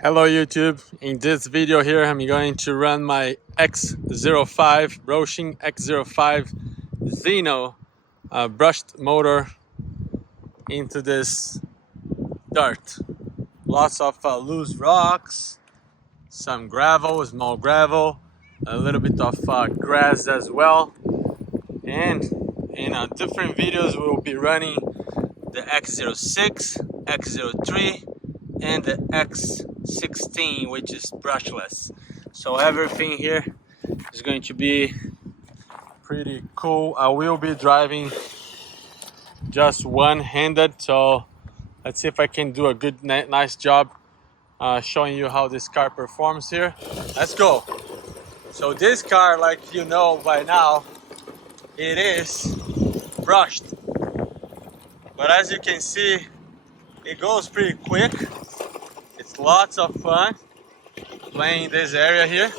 Hello YouTube, in this video here I'm going to run my X05, Hosim X05 Xeno brushed motor into this dirt. Lots of loose rocks, some gravel, small gravel, a little bit of grass as well. And in different videos we'll be running the X06, X03 and the X16, which is brushless. So everything here is going to be pretty cool. I will be driving just one-handed, so let's see if I can do a good, nice job showing you how this car performs here. Let's go. So this car, like you know by now, it is brushed, but as you can see, it goes pretty quick. It's lots of fun playing this area here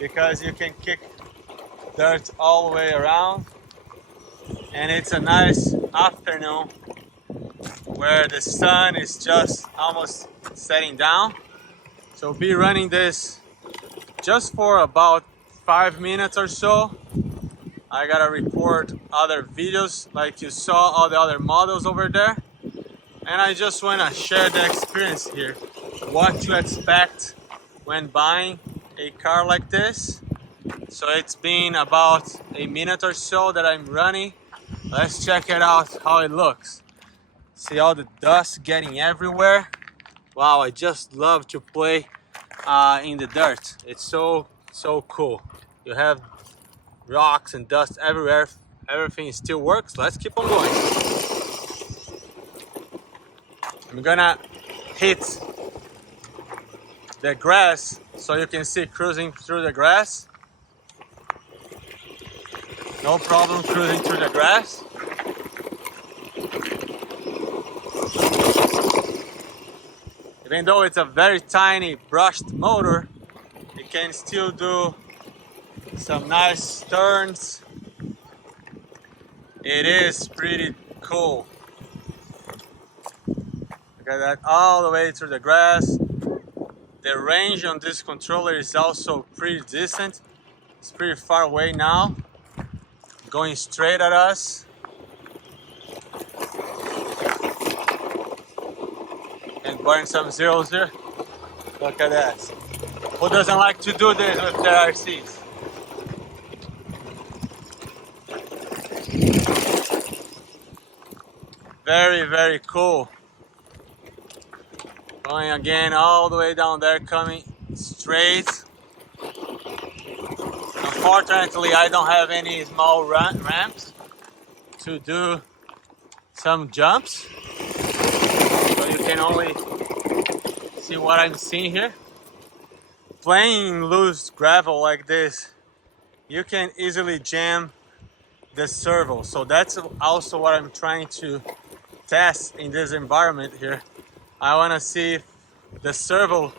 because you can kick dirt all the way around, and it's a nice afternoon where the sun is just almost setting down. So be running this just for about 5 minutes or so. I gotta record other videos like you saw all the other models over there, and I just want to share the experience here, what to expect when buying a car like this. So it's been about a minute or so that I'm running. Let's check it out how it looks. See all the dust getting everywhere. Wow, I just love to play in the dirt. It's so cool. You have rocks and dust everywhere. Everything still works. Let's keep on going. I'm gonna hit the grass so you can see cruising through the grass. No problem cruising through the grass. Even though it's a very tiny brushed motor, it can still do some nice turns. It is pretty cool. Look at that, all the way through the grass. The range on this controller is also pretty decent. It's pretty far away now, going straight at us. And burn some zeros here. Look at that. Who doesn't like to do this with their RCs? Very cool. Going again all the way down there, coming straight. Unfortunately, I don't have any small ramps to do some jumps, so you can only see what I'm seeing here. Playing loose gravel like this, you can easily jam the servo. So that's also what I'm trying to test in this environment here. I want to see if the servo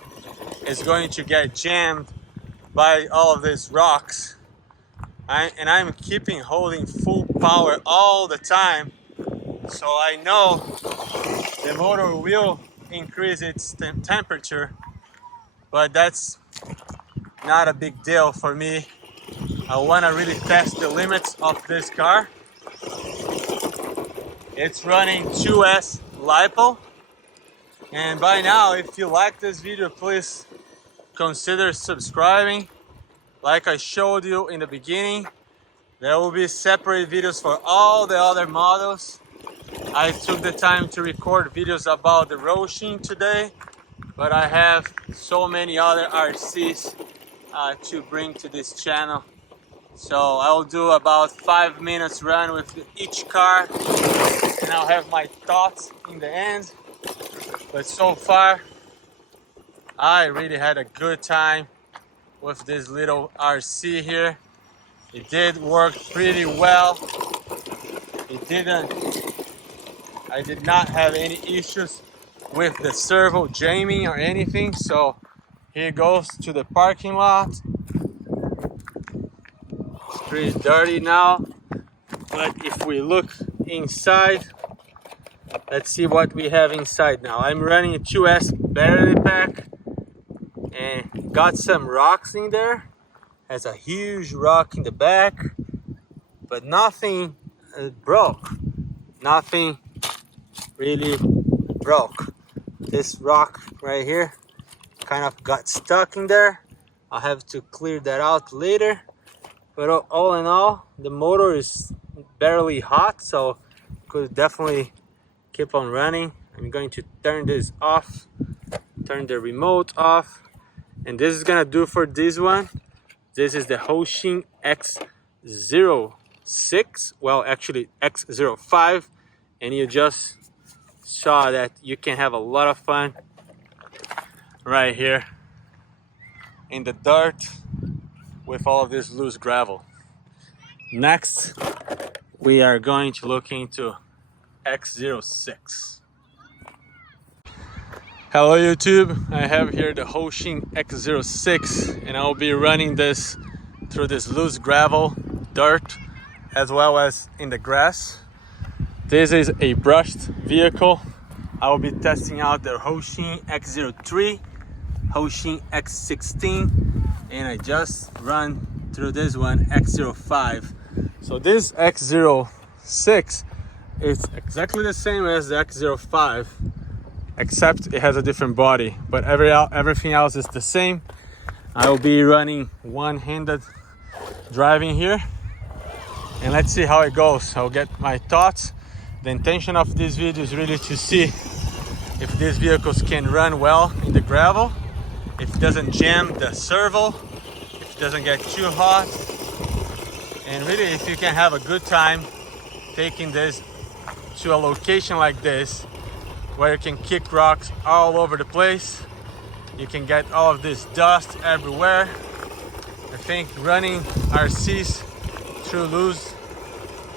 is going to get jammed by all of these rocks. And I'm keeping holding full power all the time, so I know the motor will increase its temperature, but that's not a big deal for me. I want to really test the limits of this car. It's running 2S LiPo. And by now, if you like this video, please consider subscribing. Like I showed you in the beginning, there will be separate videos for all the other models. I took the time to record videos about the Hosim today, but I have so many other RCs to bring to this channel. So I'll do about 5 minutes run with each car, and I'll have my thoughts in the end. But so far, I really had a good time with this little RC here. It did work pretty well. I did not have any issues with the servo jamming or anything. So here goes to the parking lot. It's pretty dirty now, but if we look inside, let's see what we have inside now. I'm running a 2S battery pack and got some rocks in there. Has a huge rock in the back, but nothing broke. Nothing really broke. This rock right here kind of got stuck in there. I'll have to clear that out later. But all in all, the motor is barely hot, so could definitely keep on running. I'm going to turn this off, turn the remote off, and this is gonna do for this one. This is the Hosim X06, well actually X05, and you just saw that you can have a lot of fun right here in the dirt with all of this loose gravel. Next, we are going to look into X06. Hello YouTube, I have here the Hosim X06 and I'll be running this through this loose gravel, dirt, as well as in the grass. This is a brushed vehicle. I will be testing out the Hosim X03, Hosim X16, and I just run through this one, X05. So this X06 is exactly the same as the X05, except it has a different body, but everything else is the same. I will be running one-handed driving here, and let's see how it goes. I'll get my thoughts. The intention of this video is really to see if these vehicles can run well in the gravel, if it doesn't jam the servo, if it doesn't get too hot, and really if you can have a good time taking this to a location like this where you can kick rocks all over the place. You can get all of this dust everywhere. I think running RCs through loose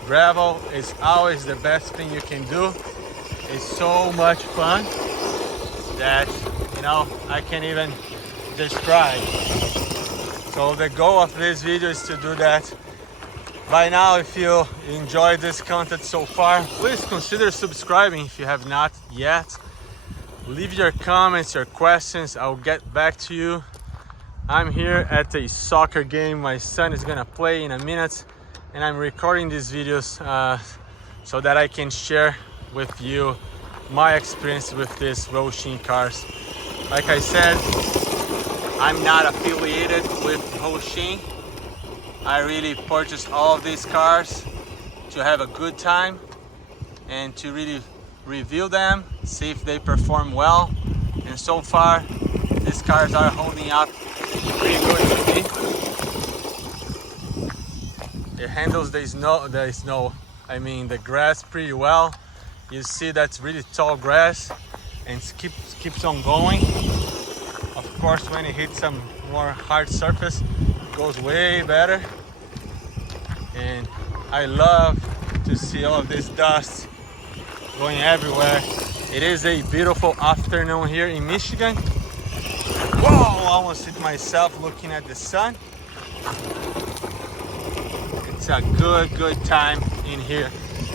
gravel is always the best thing you can do. It's so much fun that, you know, I can't even describe. So the goal of this video is to do that. By now, if you enjoyed this content so far, please consider subscribing if you have not yet. Leave your comments, your questions, I'll get back to you. I'm here at a soccer game my son is gonna play in a minute, and I'm recording these videos so that I can share with you my experience with these Hosim cars. Like I said, I'm not affiliated with Hosim. I really purchased all of these cars to have a good time and to really review them, see if they perform well. And so far, these cars are holding up pretty good with me. It handles the grass pretty well. You see that's really tall grass and keeps on going. Of course, when it hits some more hard surface, it goes way better. And I love to see all of this dust going everywhere. It is a beautiful afternoon here in Michigan. Whoa, I almost hit myself looking at the sun. It's a good time in here.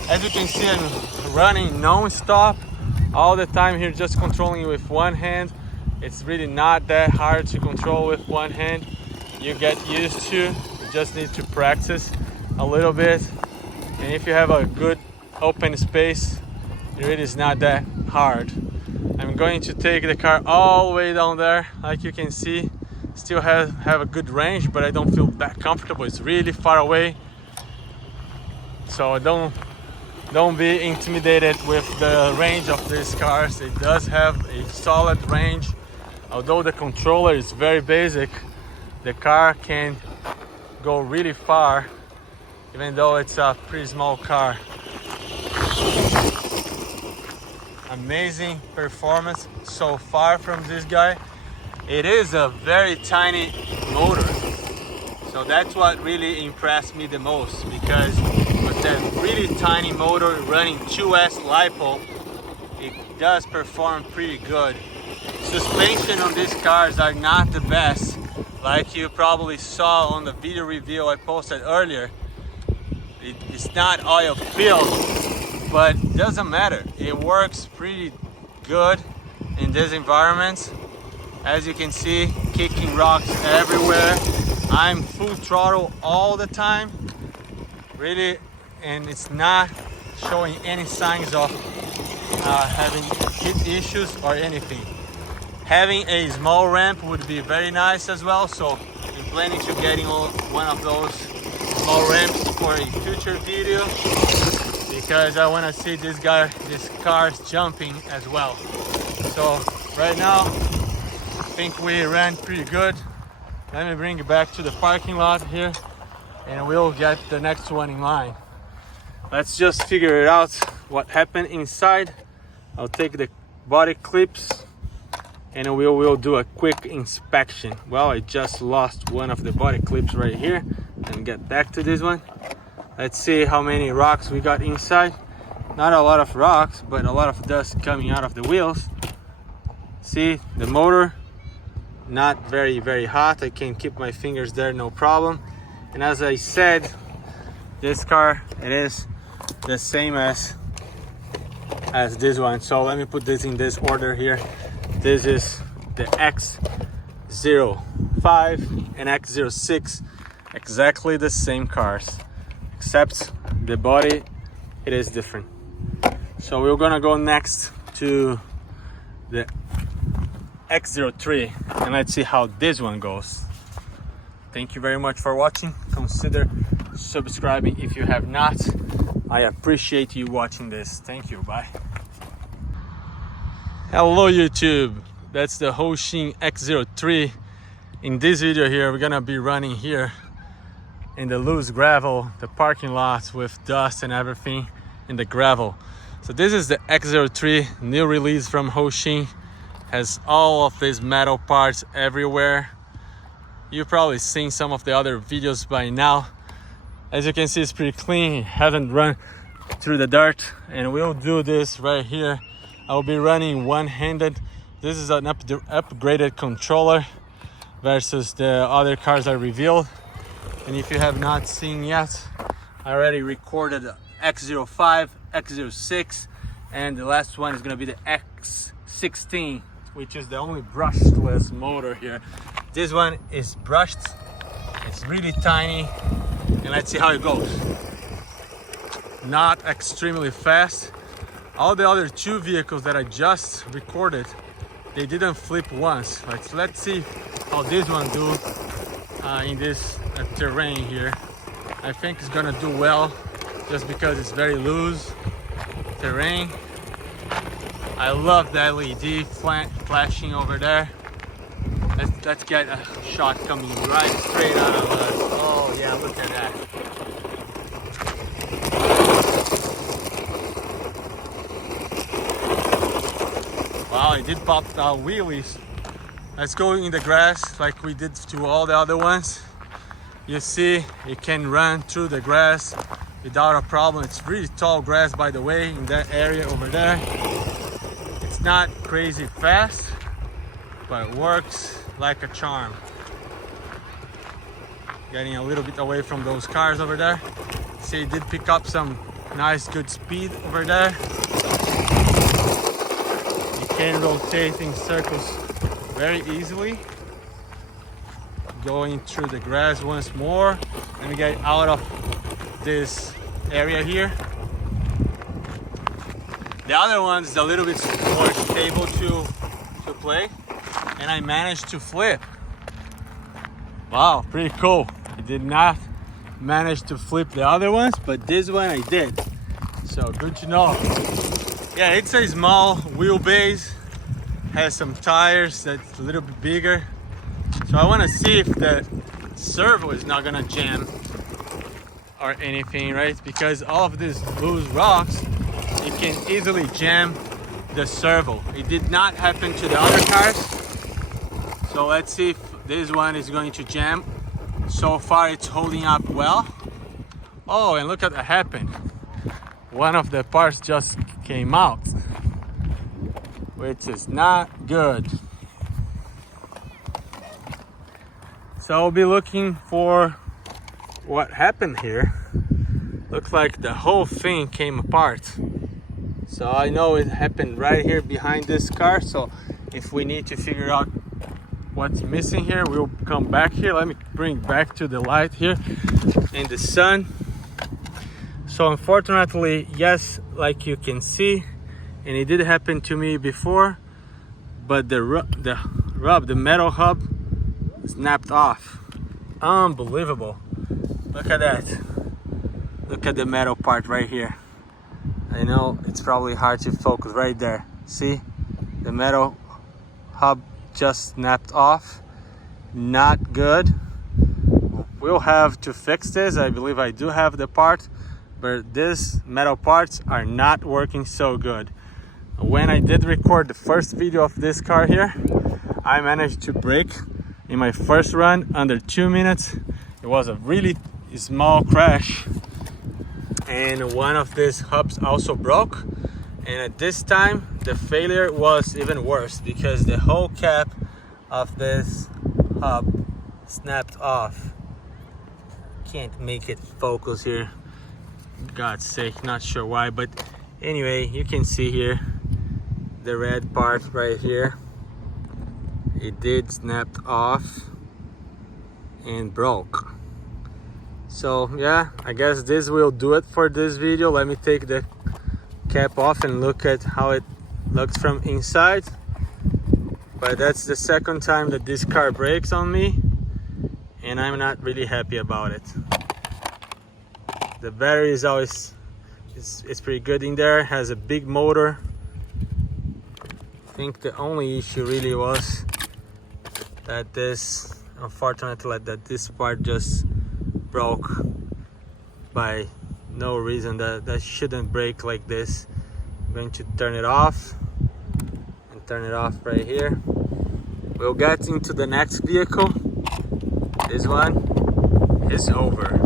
As you can see, I'm running non-stop all the time here, just controlling with one hand. It's really not that hard to control with one hand. You get used to, you just need to practice a little bit. And if you have a good open space, it really is not that hard. I'm going to take the car all the way down there. Like you can see, still have a good range, but I don't feel that comfortable. It's really far away. So don't be intimidated with the range of these cars. It does have a solid range. Although the controller is very basic, the car can go really far, even though it's a pretty small car. Amazing performance so far from this guy. It is a very tiny motor, so that's what really impressed me the most, because with that really tiny motor running 2S LiPo, it does perform pretty good. Suspension on these cars are not the best, like you probably saw on the video review I posted earlier. It's not oil filled, but it doesn't matter. It works pretty good, in this environment. As you can see, kicking rocks everywhere. I'm full throttle all the time, really, and it's not showing any signs of having heat issues or anything. Having a small ramp would be very nice as well, so I'm planning to getting one of those small ramps for a future video, because I want to see these cars jumping as well. So right now I think we ran pretty good. Let me bring it back to the parking lot here and we'll get the next one in line. Let's just figure it out what happened inside. I'll take the body clips and we will do a quick inspection. Well, I just lost one of the body clips right here. Let me get back to this one. Let's see how many rocks we got inside. Not a lot of rocks, but a lot of dust coming out of the wheels. See, the motor, not very hot. I can keep my fingers there, no problem. And as I said, this car, it is the same as this one. So let me put this in this order here. This is the X05 and X06, exactly the same cars, except the body, it is different. So we're gonna go next to the X03 and let's see how this one goes. Thank you very much for watching. Consider subscribing if you have not. I appreciate you watching this. Thank you. Bye. Hello YouTube. That's the Hosim X03. In this video here, we're gonna be running here in the loose gravel, the parking lot with dust and everything in the gravel. So this is the X03, new release from Hosim. Has all of these metal parts everywhere. You've probably seen some of the other videos by now. As you can see, it's pretty clean. It hasn't run through the dirt, and we'll do this right here. I'll be running one-handed. This is an upgraded controller versus the other cars I revealed. And if you have not seen yet, I already recorded the X05, X06, and the last one is gonna be the X16, which is the only brushless motor here. This one is brushed, it's really tiny, and let's see how it goes. Not extremely fast. All the other two vehicles that I just recorded, they didn't flip once. Let's see how this one do in this terrain here. I think it's gonna do well just because it's very loose terrain. I love the LED flashing over there. Let's get a shot coming right straight out of us. Oh yeah, look at that. Wow, I did pop out wheelies. Let's go in the grass like we did to all the other ones. You see, it can run through the grass without a problem. It's really tall grass, by the way, in that area over there. It's not crazy fast, but it works like a charm. Getting a little bit away from those cars over there. See, it did pick up some nice good speed over there. You can rotate in circles very easily. Going through the grass once more. Let me get out of this area here. The other one is a little bit more stable to play, and I managed to flip. Wow, pretty cool. I did not manage to flip the other ones, but this one I did. So good to know. Yeah, it's a small wheelbase, has some tires that's a little bit bigger. So I want to see if the servo is not gonna jam or anything, right? Because all of these loose rocks, it can easily jam the servo. It did not happen to the other cars. So let's see if this one is going to jam. So far it's holding up well. Oh, and look at what happened. One of the parts just came out, which is not good. So I'll be looking for what happened here. Looks like the whole thing came apart. So I know it happened right here behind this car. So If we need to figure out what's missing here, we'll come back here. Let me bring back to the light here in the sun. So unfortunately, yes, like you can see, and it did happen to me before, but the metal hub snapped off. Unbelievable. Look at that. Look at the metal part right here. I know it's probably hard to focus right there. See, the metal hub just snapped off. Not good. We'll have to fix this. I believe I do have the part, but these metal parts are not working so good. When I did record the first video of this car here, I managed to brake in my first run under 2 minutes. It was a really small crash, and one of these hubs also broke. And at this time the failure was even worse because the whole cap of this hub snapped off. Can't make it focus here, God's sake, not sure why, but anyway, you can see here the red part right here. It did snap off and broke. So yeah, I guess this will do it for this video. Let me take the cap off and look at how it looks from inside. But that's the second time that this car breaks on me, and I'm not really happy about it. The battery is always it's pretty good in there, has a big motor. I think the only issue really was that this, unfortunately, that this part just broke by no reason. That shouldn't break like this. I'm going to turn it off and turn it off right here. We'll get into the next vehicle. This one is over.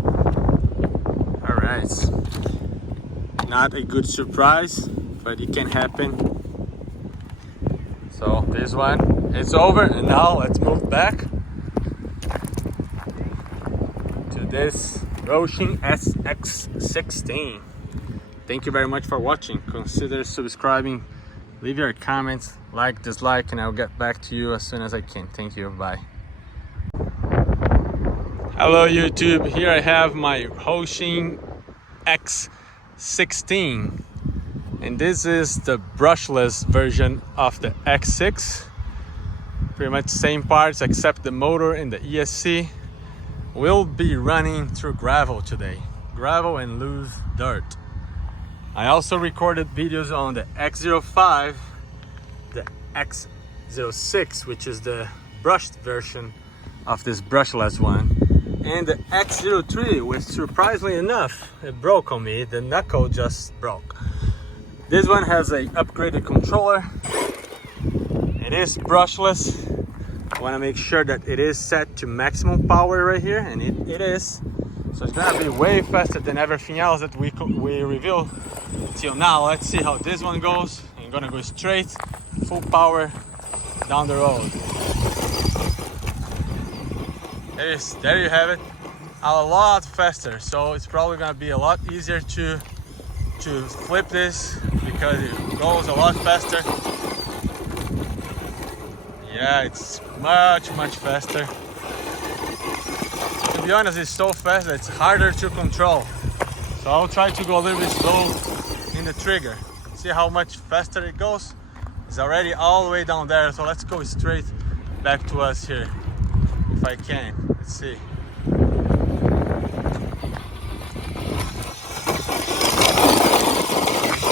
All right, not a good surprise, but it can happen. So this one is over, and now let's move back to this Hosim X16. Thank you very much for watching. Consider subscribing, leave your comments, like, dislike, and I'll get back to you as soon as I can. Thank you, bye. Hello YouTube, here I have my Hosim X16, and this is the brushless version of the X6. Pretty much same parts except the motor and the ESC. We'll be running through gravel today, gravel and loose dirt. I also recorded videos on the X05, the X06, which is the brushed version of this brushless one, and the X03, which surprisingly enough, it broke on me. The knuckle just broke. This one has a upgraded controller. It is brushless. I want to make sure that it is set to maximum power right here, and it is. So it's gonna be way faster than everything else that we revealed till now. Let's see how this one goes. I'm gonna go straight, full power down the road. There you have it. A lot faster. So it's probably gonna be a lot easier to flip this because it goes a lot faster. Yeah, it's much faster. To be honest, it's so fast that it's harder to control. So I'll try to go a little bit slow in the trigger. See how much faster it goes? It's already all the way down there. So let's go straight back to us here, if I can. Let's see.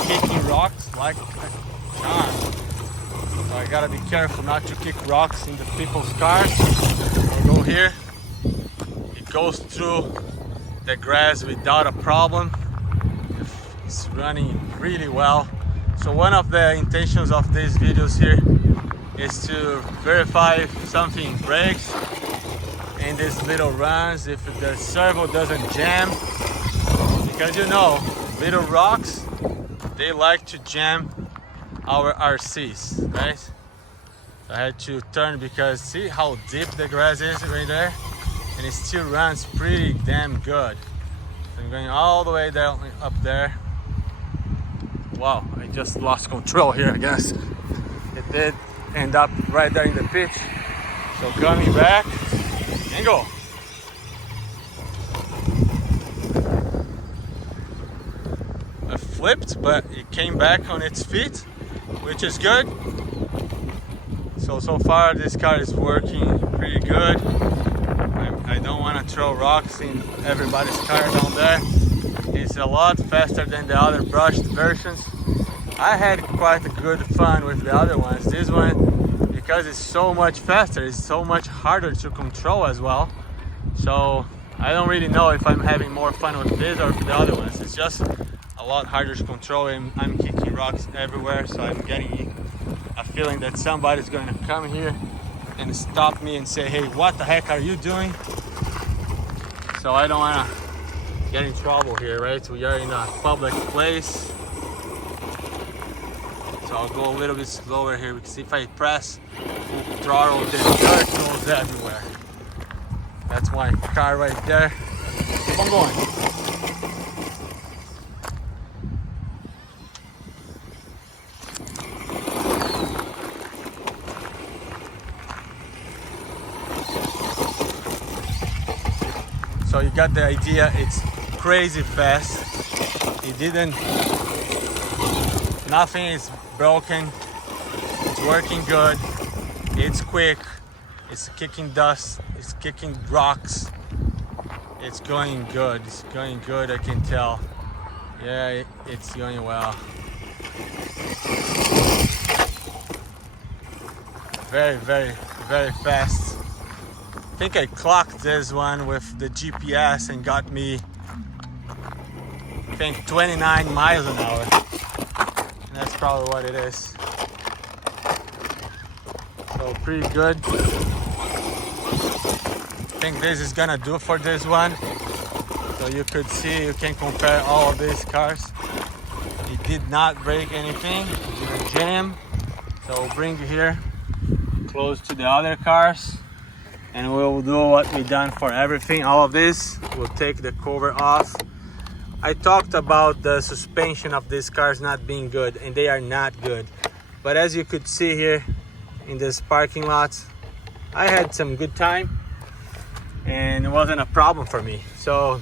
Kicking rocks like a charm. So I gotta be careful not to kick rocks into people's cars. I'll go here. It goes through the grass without a problem. It's running really well. So one of the intentions of these videos here is to verify if something breaks in these little runs, if the servo doesn't jam, because you know, little rocks, they like to jam our RCs, right? So I had to turn because see how deep the grass is right there, and it still runs pretty damn good. So I'm going all the way down up there. Wow, I just lost control here, I guess. It did end up right there in the pitch. So coming back and go. It flipped, but it came back on its feet, which is good. So far this car is working pretty good. I don't want to throw rocks in everybody's car down there. It's a lot faster than the other brushed versions. I had quite a good fun with the other ones. This one, because it's so much faster, it's so much harder to control as well. So I don't really know if I'm having more fun with this or with the other ones. It's just a lot harder to control, and I'm kicking rocks everywhere, so I'm getting a feeling that somebody's going to come here and stop me and say, hey, what the heck are you doing? So I don't want to get in trouble here, right? We are in a public place. So I'll go a little bit slower here, because if I press full throttle, the dirt goes everywhere. That's my car right there. Keep on going. So you got the idea, it's crazy fast. Nothing is broken, it's working good, it's quick, it's kicking dust, it's kicking rocks, it's going good, I can tell. Yeah, it's going well. Very, very, very fast. I think I clocked this one with the GPS and got me, I think, 29 miles an hour. And that's probably what it is. So pretty good. I think this is gonna do for this one. So you could see, you can compare all of these cars. It did not break anything, it didn't jam. So we'll bring it here close to the other cars, and we'll do what we've done for everything. All of this, we'll take the cover off. I talked about the suspension of these cars not being good, and they are not good. But as you could see here in this parking lot, I had some good time and it wasn't a problem for me. So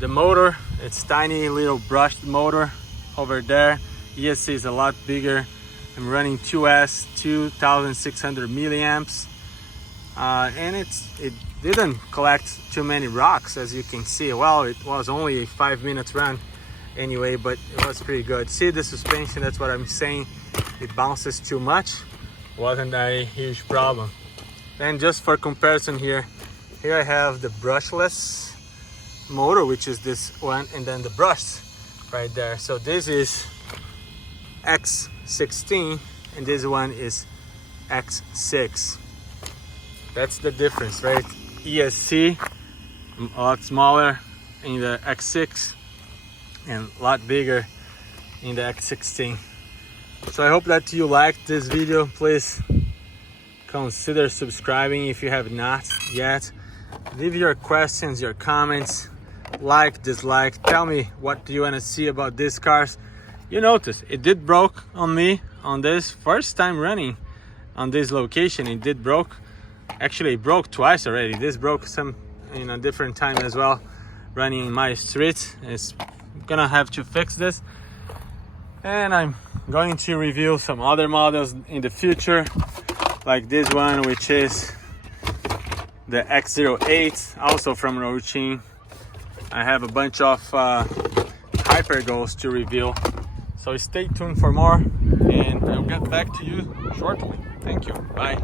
the motor, it's tiny little brushed motor over there. ESC is a lot bigger. I'm running 2S, 2600 milliamps. And it didn't collect too many rocks, as you can see. Well, it was only a 5 minutes run anyway, but it was pretty good. See the suspension, that's what I'm saying. It bounces too much. Wasn't a huge problem. Then just for comparison here I have the brushless motor, which is this one, and then the brushed right there. So this is X16 and this one is X6. That's the difference, right? ESC a lot smaller in the X6 and a lot bigger in the X16. So I hope that you liked this video. Please consider subscribing if you have not yet. Leave your questions, your comments, like, dislike. Tell me what do you want to see about these cars. You notice it did broke on me on this first time running on this location. It did broke. Actually, it broke twice already. This broke some in a different time as well, running in my street. It's gonna have to fix this, and I'm going to review some other models in the future, like this one, which is the X08, also from Hosim. I have a bunch of hypergos to review, so stay tuned for more, and I'll get back to you shortly. Thank you. Bye.